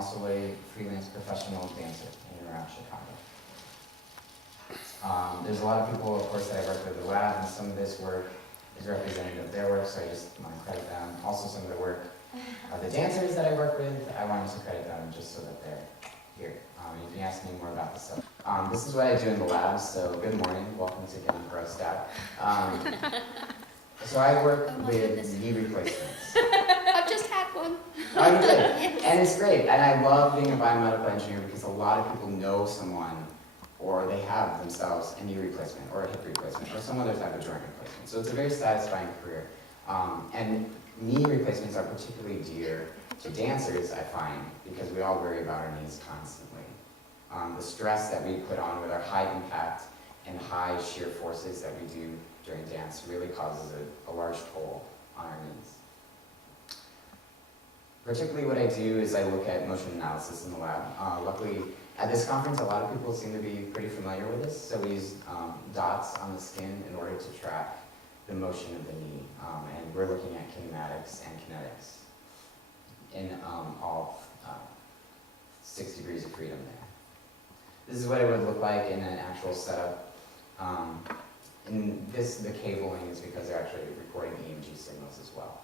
also a freelance professional dancer in and around Chicago. There's a lot of people, of course, that I work with in the lab, and some of this work is representative of their work, so I just want to credit them. Also, some of the work of the dancers that I work with, I wanted to credit them just so that they're here. You can ask me more about this stuff. This is what I do in the lab, so good morning. Welcome to Getting Grossed Out. So I work with knee replacements. I've just had one. Oh, you did? Yes. And it's great. And I love being a biomedical engineer because a lot of people know someone, or they have themselves a knee replacement, or a hip replacement, or some other type of joint replacement. So it's a very satisfying career. And knee replacements are particularly dear to dancers, I find, because we all worry about our knees constantly. The stress that we put on with our high impact and high shear forces that we do during dance really causes a large toll on our knees. Particularly what I do is I look at motion analysis in the lab. Luckily, at this conference, a lot of people seem to be pretty familiar with this, so we use dots on the skin in order to track the motion of the knee, and we're looking at kinematics and kinetics in all 6 degrees of freedom there. This is what it would look like in an actual setup. And the cabling is because they're actually recording EMG signals as well.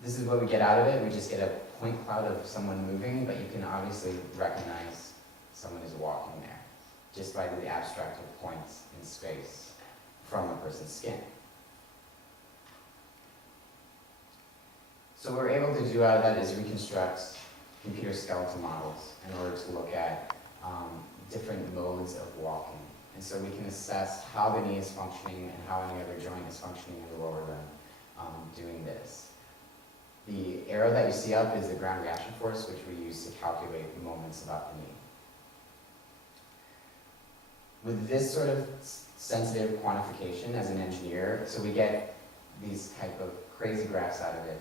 This is what we get out of it. We just get a point cloud of someone moving, but you can obviously recognize someone is walking there just by the abstracted points in space from a person's skin. So what we're able to do out of that is reconstruct computer skeletal models in order to look at different modes of walking. And so we can assess how the knee is functioning and how any other joint is functioning in the lower limb doing this. The arrow that you see up is the ground reaction force, which we use to calculate moments about the knee. With this sort of sensitive quantification as an engineer, so we get these type of crazy graphs out of it,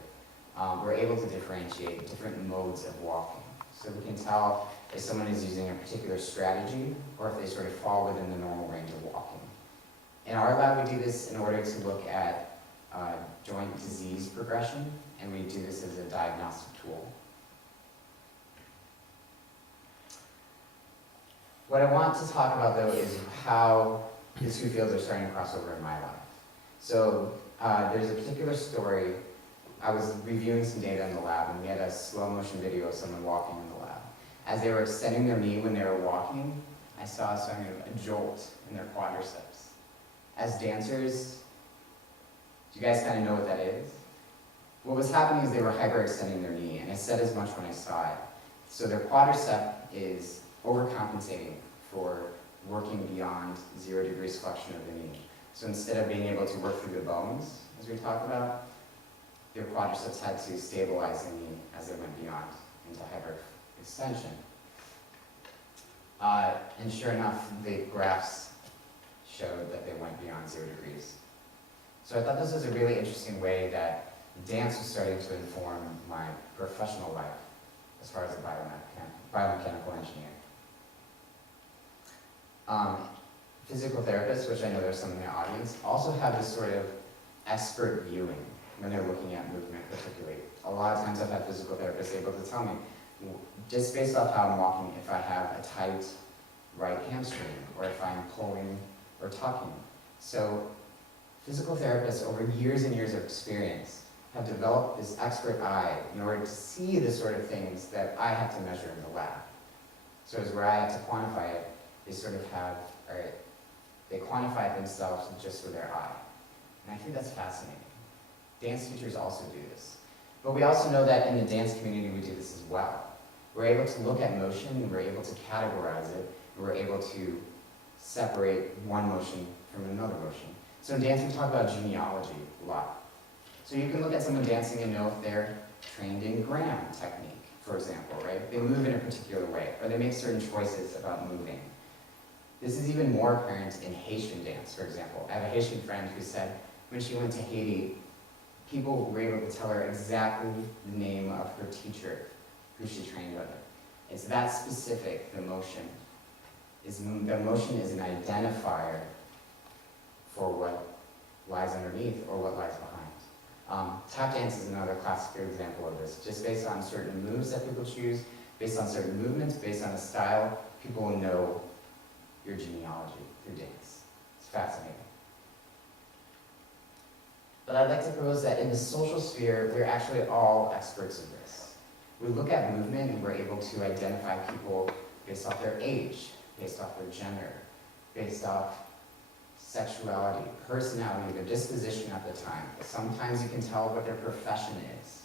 we're able to differentiate different modes of walking. So we can tell if someone is using a particular strategy or if they sort of fall within the normal range of walking. In our lab, we do this in order to look at joint disease progression, and we do this as a diagnostic tool. What I want to talk about, though, is how these two fields are starting to cross over in my life. So there's a particular story. I was reviewing some data in the lab, and we had a slow motion video of someone walking in the lab. As they were extending their knee when they were walking, I saw a jolt in their quadriceps. As dancers, do you guys kind of know what that is? What was happening is they were hyperextending their knee, and I said as much when I saw it. So their quadricep is overcompensating for working beyond 0 degrees flexion of the knee. So instead of being able to work through the bones, as we talked about, their quadriceps had to stabilize the knee as they went beyond into hyperextension. And sure enough, the graphs showed that they went beyond 0 degrees. So I thought this was a really interesting way that dance was starting to inform my professional life as far as a biomechanical engineer. Physical therapists, which I know there's some in the audience, also have this sort of expert viewing when they're looking at movement particularly. A lot of times I've had physical therapists able to tell me, just based off how I'm walking, if I have a tight right hamstring, or if I'm pulling or tucking. So physical therapists, over years and years of experience, have developed this expert eye in order to see the sort of things that I have to measure in the lab. So as where I have to quantify it, they sort of have, or they quantify it themselves just with their eye. And I think that's fascinating. Dance teachers also do this. But we also know that in the dance community we do this as well. We're able to look at motion, and we're able to categorize it, and we're able to separate one motion from another motion. So in dance we talk about genealogy a lot. So you can look at someone dancing and know if they're trained in Graham technique, for example, right? They move in a particular way, or they make certain choices about moving. This is even more apparent in Haitian dance, for example. I have a Haitian friend who said when she went to Haiti, people were able to tell her exactly the name of her teacher who she trained under. It's that specific, the motion. The motion is an identifier for what lies underneath or what lies behind. Tap dance is another classic example of this. Just based on certain moves that people choose, based on certain movements, based on a style, people will know your genealogy through dance. It's fascinating. But I'd like to propose that in the social sphere, we're actually all experts in this. We look at movement and we're able to identify people based off their age, based off their gender, based off sexuality, personality, their disposition at the time. Sometimes you can tell what their profession is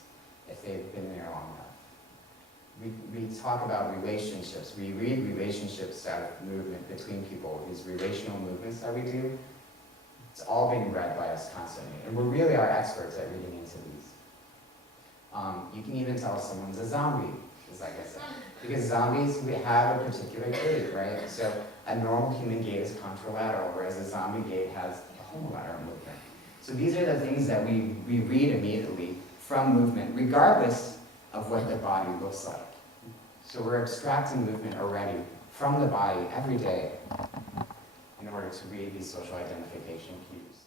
if they've been there long enough. We talk about relationships. We read relationships out of movement between people, these relational movements that we do. It's all being read by us constantly, and we really are experts at reading into these. You can even tell if someone's a zombie, just like I said, because zombies, we have a particular gait, right? So a normal human gait is contralateral, whereas a zombie gait has a homolateral movement. So these are the things that we read immediately from movement, regardless of what the body looks like. So we're abstracting movement already from the body every day in order to read these social identification cues.